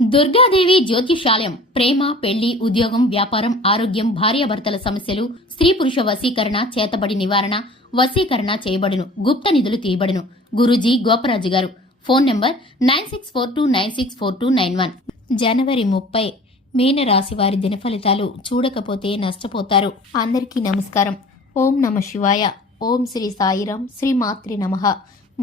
దుర్గాదేవి జ్యోతిషాలయం ప్రేమ, పెళ్లి, ఉద్యోగం, వ్యాపారం, ఆరోగ్యం, భార్యాభర్తల సమస్యలు, స్త్రీ పురుష వశీకరణ, చేతబడి నివారణ, వశీకరణ చేయబడును, గుప్త నిధులు తీయబడును. గురూజీ గోపరాజు గారు. Phone number 9642964291. జనవరి 30 మీనరాశి వారి దినఫలితాలు చూడకపోతే నష్టపోతారు. అందరికీ నమస్కారం. ఓం నమ శివాయ. ఓం శ్రీ సాయిరాం. శ్రీ మాత్రి నమః.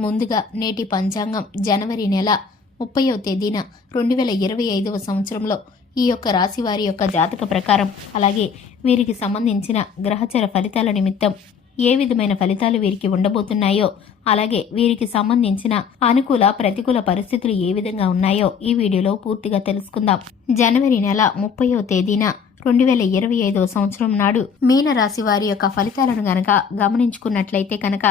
ముందుగా నేటి పంచాంగం జనవరి నెల 30వ తేదీన 2025వ సంవత్సరంలో ఈ యొక్క రాశి వారి యొక్క జాతక ప్రకారం, అలాగే వీరికి సంబంధించిన గ్రహచర ఫలితాల నిమిత్తం ఏ విధమైన ఫలితాలు వీరికి ఉండబోతున్నాయో, అలాగే వీరికి సంబంధించిన అనుకూల ప్రతికూల పరిస్థితులు ఏ విధంగా ఉన్నాయో ఈ వీడియోలో పూర్తిగా తెలుసుకుందాం. జనవరి నెల 30వ తేదీన 2025వ సంవత్సరం నాడు మీనరాశి వారి యొక్క ఫలితాలను గనక గమనించుకున్నట్లయితే కనుక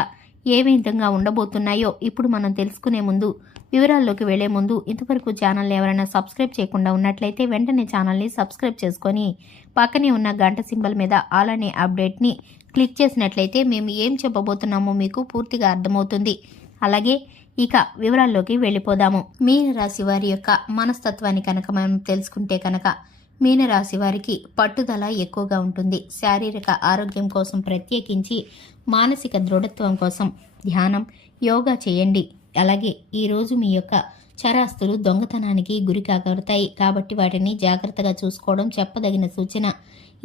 ఏ విధంగా ఉండబోతున్నాయో ఇప్పుడు మనం తెలుసుకునే ముందు, వివరాల్లోకి వెళ్లే ముందు ఇంతవరకు ఛానల్ని ఎవరైనా సబ్స్క్రైబ్ చేయకుండా ఉన్నట్లయితే వెంటనే ఛానల్ని సబ్స్క్రైబ్ చేసుకొని పక్కనే ఉన్న గంట సింబల్ మీద ఆల్ అనే అప్డేట్ని క్లిక్ చేసినట్లయితే మేము ఏం చెప్పబోతున్నామో మీకు పూర్తిగా అర్థమవుతుంది. అలాగే ఇక వివరాల్లోకి వెళ్ళిపోదాము. మీనరాశి వారి యొక్క మనస్తత్వాన్ని కనుక మనం తెలుసుకుంటే కనుక మీనరాశి వారికి పట్టుదల ఎక్కువగా ఉంటుంది. శారీరక ఆరోగ్యం కోసం ప్రత్యేకించి మానసిక దృఢత్వం కోసం ధ్యానం, యోగా చేయండి. అలాగే ఈరోజు మీ యొక్క చరాస్తులు దొంగతనానికి గురి కాగలుగుతాయి కాబట్టి వాటిని జాగ్రత్తగా చూసుకోవడం చెప్పదగిన సూచన.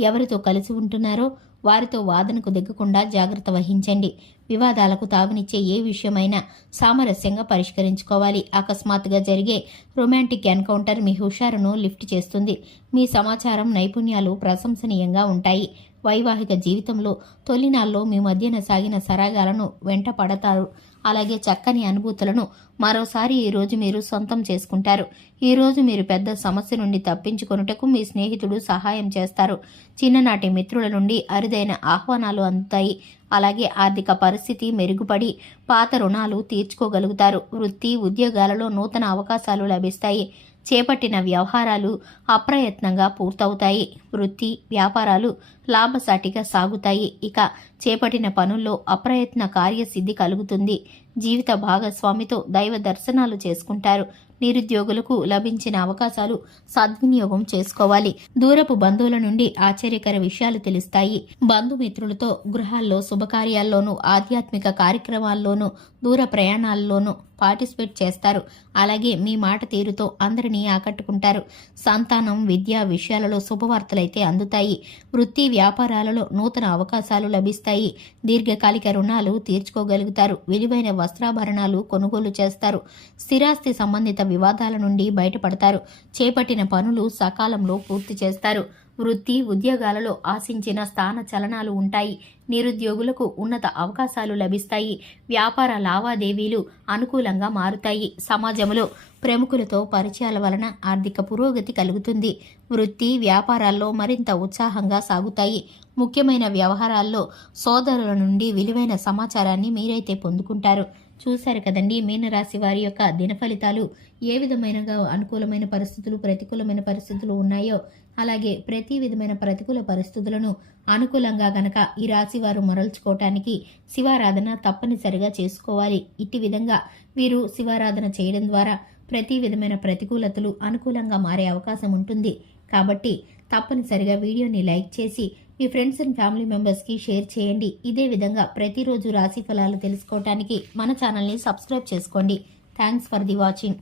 ఎవరితో కలిసి ఉంటున్నారో వారితో వాదనకు దిగకుండా జాగ్రత్త వహించండి. వివాదాలకు తావునిచ్చే ఏ విషయమైనా సామరస్యంగా పరిష్కరించుకోవాలి. అకస్మాత్తుగా జరిగే రొమాంటిక్ ఎన్కౌంటర్ మీ హుషారును లిఫ్ట్ చేస్తుంది. మీ సమాచారం, నైపుణ్యాలు ప్రశంసనీయంగా ఉంటాయి. వైవాహిక జీవితంలో తొలినాల్లో మీ మధ్యన సాగిన సరాగాలను వెంట పడతారు. అలాగే చక్కని అనుభూతులను మరోసారి ఈరోజు మీరు సొంతం చేసుకుంటారు. ఈరోజు మీరు పెద్ద సమస్య నుండి తప్పించుకొనుటకు మీ స్నేహితుడు సహాయం చేస్తారు. చిన్ననాటి మిత్రుల నుండి అరుదైన ఆహ్వానాలు అందుతాయి. అలాగే ఆర్థిక పరిస్థితి మెరుగుపడి పాత రుణాలు తీర్చుకోగలుగుతారు. వృత్తి, ఉద్యోగాలలో నూతన అవకాశాలు లభిస్తాయి. చేపట్టిన వ్యవహారాలు అప్రయత్నంగా పూర్తవుతాయి. వృత్తి, వ్యాపారాలు లాభసాటిగా సాగుతాయి. ఇక చేపట్టిన పనుల్లో అప్రయత్న కార్యసిద్ధి కలుగుతుంది. జీవిత భాగస్వామితో దైవ దర్శనాలు చేసుకుంటారు. నిరుద్యోగులకు లభించిన అవకాశాలు సద్వినియోగం చేసుకోవాలి. దూరపు బంధువుల నుండి ఆశ్చర్యకర విషయాలు తెలుస్తాయి. బంధుమిత్రులతో గృహాల్లో, శుభకార్యాల్లోనూ, ఆధ్యాత్మిక కార్యక్రమాల్లోనూ, దూర ప్రయాణాల్లోనూ పార్టిసిపేట్ చేస్తారు. అలాగే మీ మాట తీరుతో అందరినీ ఆకట్టుకుంటారు. సంతానం, విద్యా విషయాలలో శుభవార్తలైతే అందుతాయి. వృత్తి, వ్యాపారాలలో నూతన అవకాశాలు లభిస్తాయి. దీర్ఘకాలిక రుణాలు తీర్చుకోగలుగుతారు. విలువైన వస్త్రాభరణాలు కొనుగోలు చేస్తారు. స్థిరాస్తి సంబంధిత వివాదాల నుండి బయటపడతారు. చేపట్టిన పనులు సకాలంలో పూర్తి చేస్తారు. వృత్తి, ఉద్యోగాలలో ఆశించిన స్థాన చలనాలు ఉంటాయి. నిరుద్యోగులకు ఉన్నత అవకాశాలు లభిస్తాయి. వ్యాపార లావాదేవీలు అనుకూలంగా మారుతాయి. సమాజంలో ప్రముఖులతో పరిచయాల వలన ఆర్థిక పురోగతి కలుగుతుంది. వృత్తి, వ్యాపారాల్లో మరింత ఉత్సాహంగా సాగుతాయి. ముఖ్యమైన వ్యవహారాల్లో సోదరుల నుండి విలువైన సమాచారాన్ని మీరైతే పొందుకుంటారు. చూశారు కదండి మీనరాశి వారి యొక్క దిన ఫలితాలు ఏ విధమైన అనుకూలమైన పరిస్థితులు, ప్రతికూలమైన పరిస్థితులు ఉన్నాయో, అలాగే ప్రతి విధమైన ప్రతికూల పరిస్థితులను అనుకూలంగా గనక ఈ రాశి వారు మరల్చుకోవటానికి శివారాధన తప్పనిసరిగా చేసుకోవాలి. ఇట్టి విధంగా వీరు శివారాధన చేయడం ద్వారా ప్రతి విధమైన ప్రతికూలతలు అనుకూలంగా మారే అవకాశం ఉంటుంది. కాబట్టి తప్పనిసరిగా వీడియోని లైక్ చేసి మీ ఫ్రెండ్స్ అండ్ ఫ్యామిలీ మెంబర్స్కి షేర్ చేయండి. ఇదే విధంగా ప్రతిరోజు రాశి ఫలాలు తెలుసుకోవటానికి మన ఛానల్ని సబ్స్క్రైబ్ చేసుకోండి. Thanks for the watching.